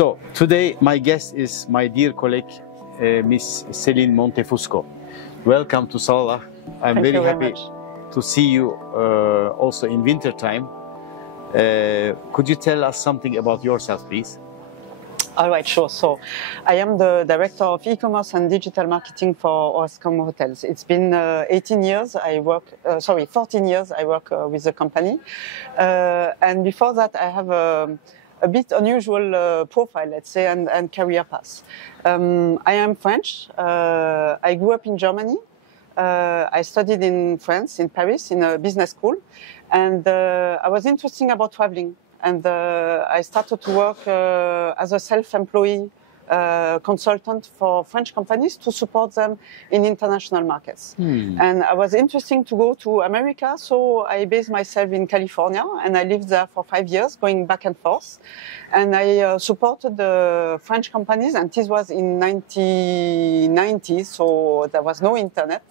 So today my guest is my dear colleague, Miss Celine Montefusco. Welcome to Salah. I'm very happy to see you also in winter time. Could you tell us something about yourself, please? All right, sure. So I am the Director of E-commerce and Digital Marketing for Orascom Hotels. It's been 14 years I work with the company. And before that, I have a bit unusual profile, let's say, and career path. I am French. I grew up in Germany. I studied in France, in Paris, in a business school. And I was interested about traveling. And I started to work as a self-employed consultant for French companies to support them in international markets. And I was interested to go to America, so I based myself in California, and I lived there for 5 years, going back and forth. And I supported the French companies, and this was in 1990, so there was no internet,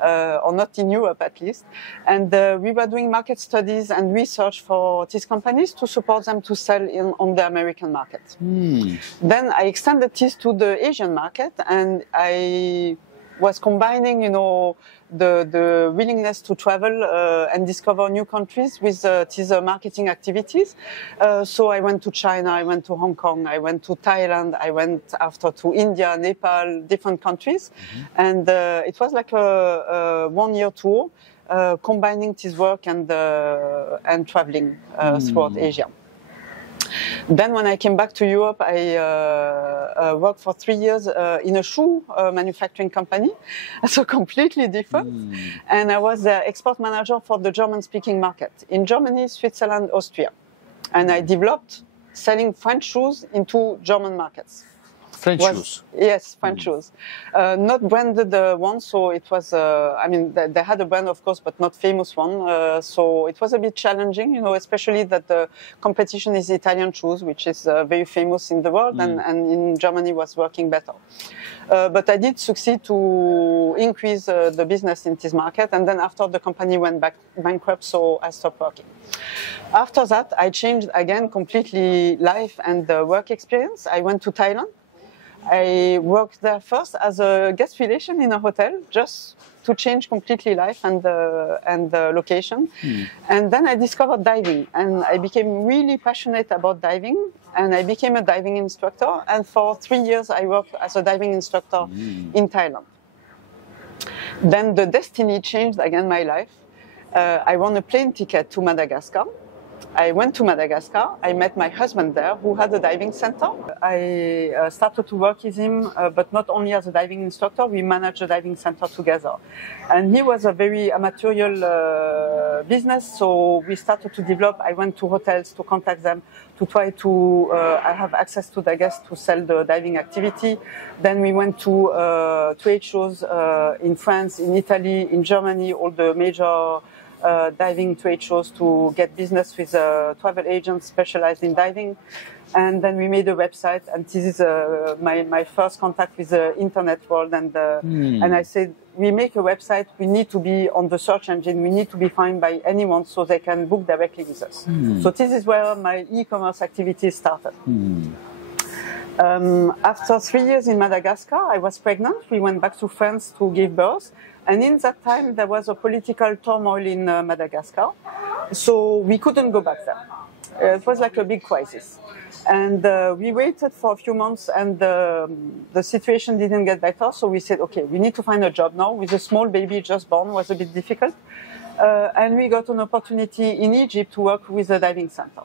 or not in Europe at least. And we were doing market studies and research for these companies to support them to sell on the American market. Then I extended this to the Asian market, and I was combining, the willingness to travel and discover new countries with these marketing activities. So I went to China, I went to Hong Kong, I went to Thailand, I went after to India, Nepal, different countries. And it was like a one-year tour, combining this work and traveling throughout Asia. Then when I came back to Europe, I worked for 3 years in a shoe manufacturing company, so completely different. And I was the export manager for the German-speaking market in Germany, Switzerland, Austria. And I developed selling French shoes into German markets. French shoes? Yes, French shoes. Not branded ones, so it was, they had a brand, of course, but not famous one. So it was a bit challenging, especially that the competition is Italian shoes, which is very famous in the world, and in Germany was working better. But I did succeed to increase the business in this market, and then after the company went bankrupt, so I stopped working. After that, I changed again completely life and work experience. I went to Thailand. I worked there first as a guest relation in a hotel, just to change completely life and the location. And then I discovered diving, and I became really passionate about diving, and I became a diving instructor. And for 3 years, I worked as a diving instructor in Thailand. Then the destiny changed again my life. I won a plane ticket to Madagascar. I went to Madagascar. I met my husband there, who had a diving center. I started to work with him, but not only as a diving instructor, we managed a diving center together. And he was a very amateurial business, so we started to develop. I went to hotels to contact them, to try to have access to the guests to sell the diving activity. Then we went to trade shows in France, in Italy, in Germany, all the major diving trade shows to get business with travel agents specialized in diving. And then we made a website, and this is my first contact with the internet world. And I said, we make a website, we need to be on the search engine, we need to be found by anyone so they can book directly with us. So this is where my e-commerce activity started. After 3 years in Madagascar, I was pregnant. We went back to France to give birth. And in that time, there was a political turmoil in Madagascar. So we couldn't go back there. It was like a big crisis. And we waited for a few months, and the situation didn't get better. So we said, okay, we need to find a job now. With a small baby just born, was a bit difficult. And we got an opportunity in Egypt to work with a diving center.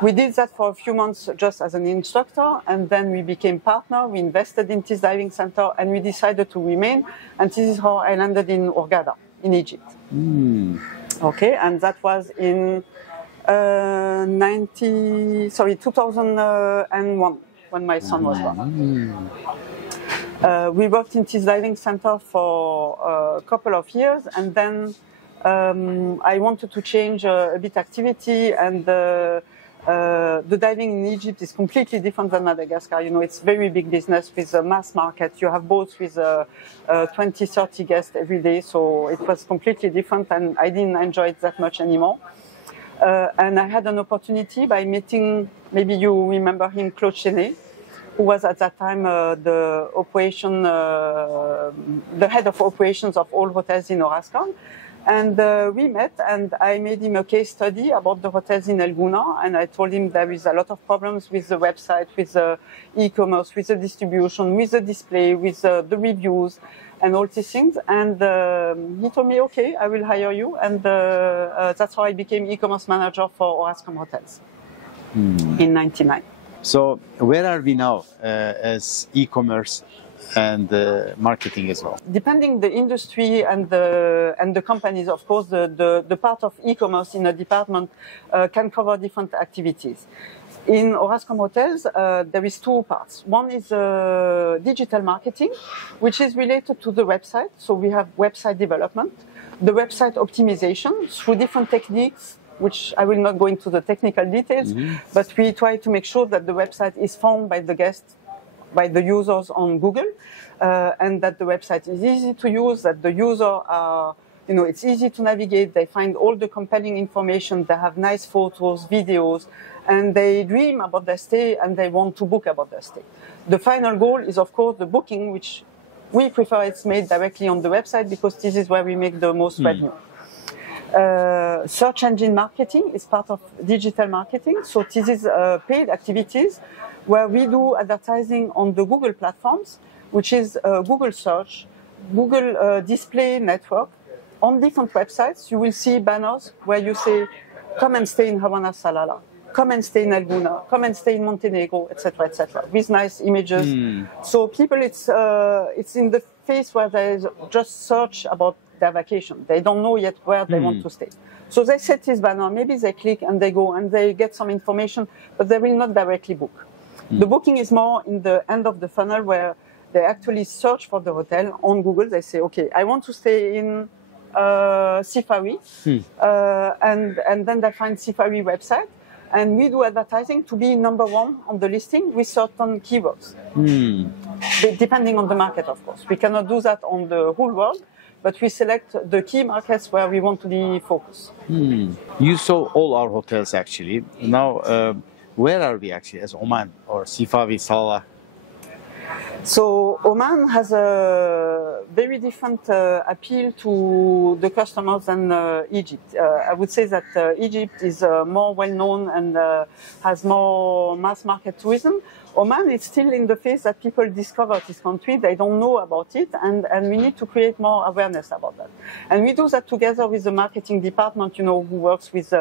We did that for a few months just as an instructor, and then we became partner. We invested in this diving center, and we decided to remain. And this is how I landed in Hurghada, in Egypt. Okay, and that was in 2001, when my son was born. We worked in this diving center for a couple of years, and then I wanted to change a bit activity, and the diving in Egypt is completely different than Madagascar. It's very big business with a mass market. You have boats with 20, 30 guests every day, so it was completely different, and I didn't enjoy it that much anymore. And I had an opportunity by meeting, maybe you remember him, Claude Chenet, who was at that time the head of operations of all hotels in Orascom. And we met, and I made him a case study about the hotels in El Gouna, and I told him there is a lot of problems with the website, with the e-commerce, with the distribution, with the display, with the reviews, and all these things. And he told me, okay, I will hire you, and that's how I became e-commerce manager for Orascom Hotels in '99. So where are we now as e-commerce and marketing as well? Depending the industry and the companies, of course, the part of e-commerce in a department can cover different activities. In Orascom Hotels, there is two parts. One is digital marketing, which is related to the website. So we have website development, the website optimization through different techniques, which I will not go into the technical details, but we try to make sure that the website is found by the guests, by the users on Google, and that the website is easy to use, that the user it's easy to navigate, they find all the compelling information, they have nice photos, videos, and they dream about their stay and they want to book about their stay. The final goal is, of course, the booking, which we prefer it's made directly on the website because this is where we make the most revenue. Search engine marketing is part of digital marketing. So this is paid activities where we do advertising on the Google platforms, which is Google Search, Google Display Network. On different websites, you will see banners where you say, come and stay in Havana Salalah, come and stay in El Gouna, come and stay in Montenegro, etc., with nice images. So people, it's in the phase where they just search about their vacation. They don't know yet where they want to stay. So they set this banner, maybe they click and they go and they get some information, but they will not directly book. The booking is more in the end of the funnel where they actually search for the hotel on Google. They say, okay, I want to stay in Safari, and then they find Safari website, and we do advertising to be number one on the listing with certain keywords, depending on the market, of course. We cannot do that on the whole world, but we select the key markets where we want to be focused. You saw all our hotels actually. Now, where are we actually as Oman or Sifavi, Salah? So Oman has a very different appeal to the customers than Egypt. I would say that Egypt is more well-known and has more mass market tourism. Oman is still in the phase that people discover this country, they don't know about it, and we need to create more awareness about that. And we do that together with the marketing department, who works with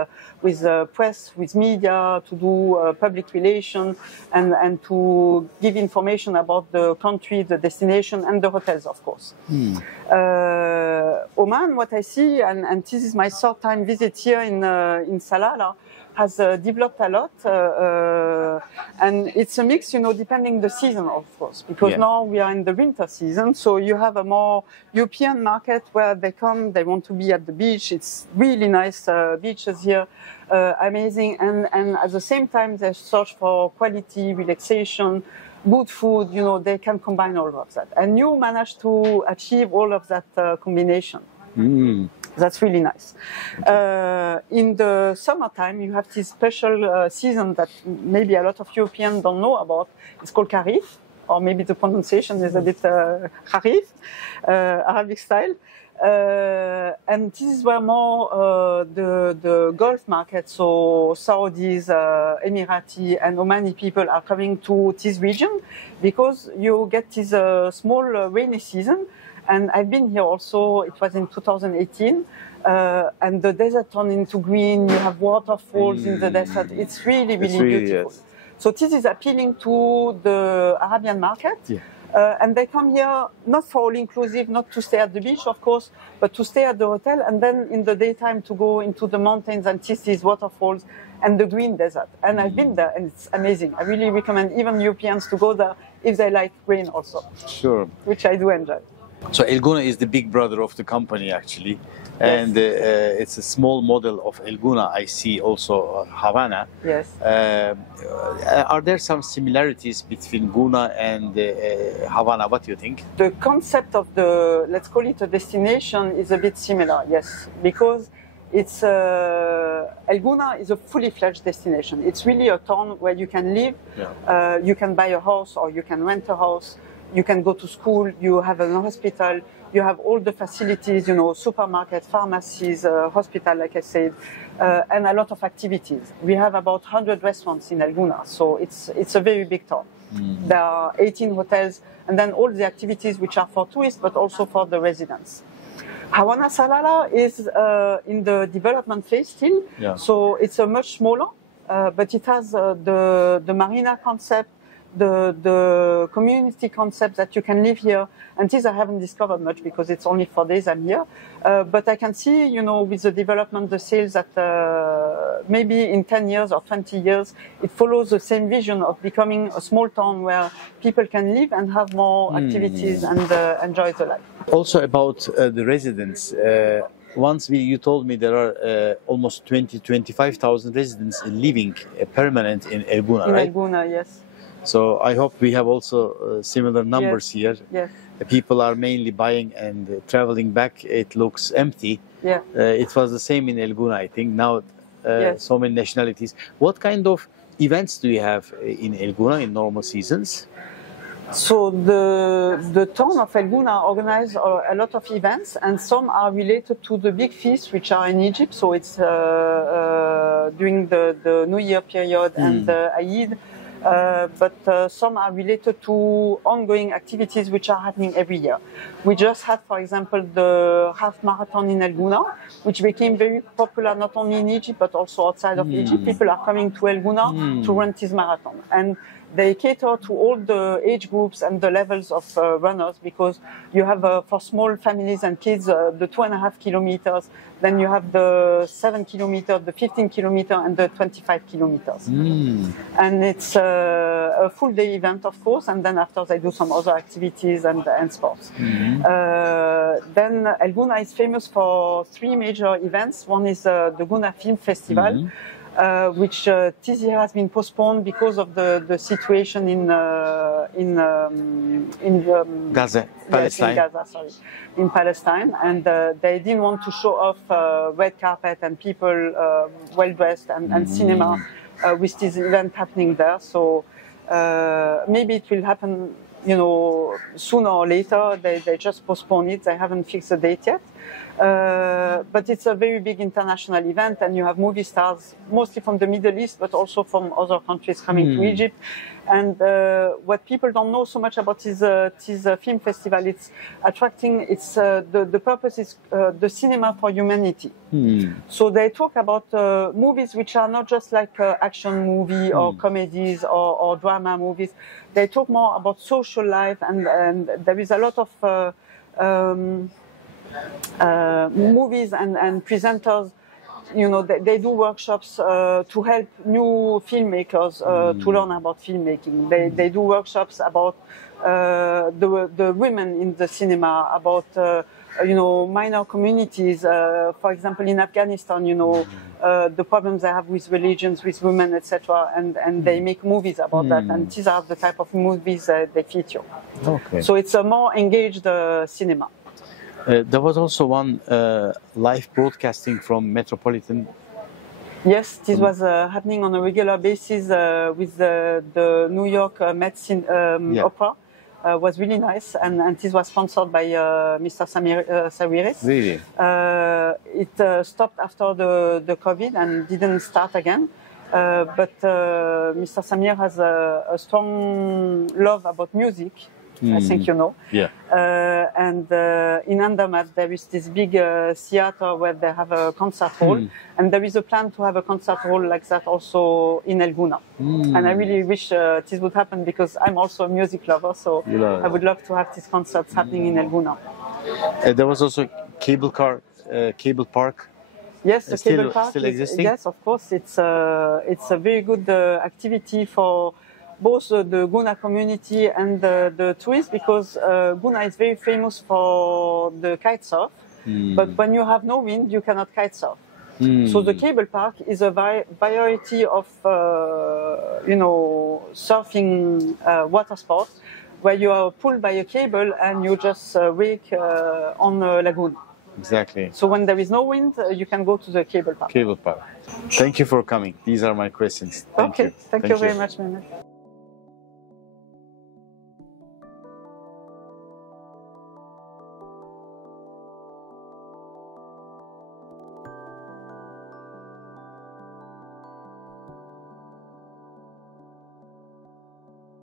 press, with media, to do public relations and to give information about the country, the destination, and the hotels, of course. Oman, what I see, and this is my third time visit here in Salalah, has developed a lot, and it's a mix, depending the season, of course, because now we are in the winter season, so you have a more European market where they come, they want to be at the beach. It's really nice beaches here, amazing, and at the same time they search for quality, relaxation, good food. They can combine all of that, and you manage to achieve all of that combination. That's really nice. In the summertime, you have this special season that maybe a lot of Europeans don't know about. It's called Kharif, or maybe the pronunciation is a bit Kharif, Arabic style. And this is where more the Gulf market, so Saudis, Emirati, and Omani people are coming to this region because you get this small rainy season. And I've been here also, it was in 2018, and the desert turned into green, you have waterfalls in the desert. It's really, really beautiful. Yes. So this is appealing to the Arabian market. And they come here not for all-inclusive, not to stay at the beach, of course, but to stay at the hotel, and then in the daytime to go into the mountains and see these waterfalls and the green desert. And I've been there, and it's amazing. I really recommend even Europeans to go there if they like rain also. Sure. Which I do enjoy. So El Gouna is the big brother of the company, actually, and it's a small model of El Gouna. I see also Havana. Yes. Are there some similarities between Gouna and Havana? What do you think? The concept of the, let's call it a destination, is a bit similar, yes, because it's El Gouna is a fully fledged destination. It's really a town where you can live, you can buy a house or you can rent a house, you can go to school, you have an hospital, you have all the facilities, you know, supermarket, pharmacies, hospital, like I said, and a lot of activities. We have about 100 restaurants in El Gouna, so it's a very big town. There are 18 hotels, and then all the activities which are for tourists, but also for the residents. Hawana Salala is in the development phase still, so it's a much smaller, but it has the marina concept, the community concept that you can live here. And this I haven't discovered much because it's only 4 days I'm here. But I can see, you know, with the development, the sales that maybe in 10 years or 20 years, it follows the same vision of becoming a small town where people can live and have more activities and enjoy the life. Also about the residents. Once you told me there are almost 25,000 residents living permanent in El Gouna, right? In El Gouna, yes. So I hope we have also similar numbers here. Yes. People are mainly buying and traveling back. It looks empty. Yeah. It was the same in El Gouna, I think. Now, so many nationalities. What kind of events do you have in El Gouna in normal seasons? So the town of El Gouna organizes a lot of events, and some are related to the big feasts which are in Egypt. So it's during the New Year period and the Eid. But some are related to ongoing activities which are happening every year. We just had, for example, the half marathon in El Gouna, which became very popular not only in Egypt but also outside of Egypt. People are coming to El Gouna to run this marathon. And they cater to all the age groups and the levels of runners, because you have, for small families and kids, the 2.5 kilometers, then you have the 7 kilometers, the 15 kilometers, and the 25 kilometers. And it's a full day event, of course, and then after they do some other activities and sports. Then El Gouna is famous for 3 major events. One is the Gouna Film Festival, which this year has been postponed because of the situation in Gaza, Palestine. In Gaza, sorry, in Palestine, and they didn't want to show off red carpet and people well dressed and cinema with this event happening there. So maybe it will happen, you know, sooner or later. They just postpone it. They haven't fixed the date yet. But it's a very big international event, and you have movie stars, mostly from the Middle East, but also from other countries coming to Egypt. And what people don't know so much about this film festival, it's attracting, it's the purpose is the cinema for humanity. So they talk about movies which are not just like action movie or comedies or drama movies. They talk more about social life, and there is a lot of movies and presenters, you know, they do workshops to help new filmmakers to learn about filmmaking. They do workshops about the women in the cinema, about you know, minor communities. For example, in Afghanistan, you know, the problems they have with religions, with women, etc. And they make movies about that. And these are the type of movies they feature. Okay. So it's a more engaged cinema. There was also one live broadcasting from Metropolitan. Yes, this was happening on a regular basis with the New York Met Opera. Was really nice, and this was sponsored by Mr. Sawiris. Really? It stopped after the COVID and didn't start again. But Mr. Samir has a strong love about music. I think you know. Yeah. And in Andermatt there is this big theater where they have a concert hall, and there is a plan to have a concert hall like that also in El Gouna. And I really wish this would happen, because I'm also a music lover, so I would love to have these concerts happening in El Gouna. There was also cable park. Yes, the cable park still existing. Yes, of course. It's a very good activity for both the Gouna community and the tourists, because Gouna is very famous for the kite surf. But when you have no wind, you cannot kite surf. So the cable park is a variety of, you know, surfing water sports, where you are pulled by a cable and you just wake on a lagoon. Exactly. So when there is no wind, you can go to the cable park. Cable power. Thank you for coming. These are my questions. Thank you. Thank you very much, Mehmet.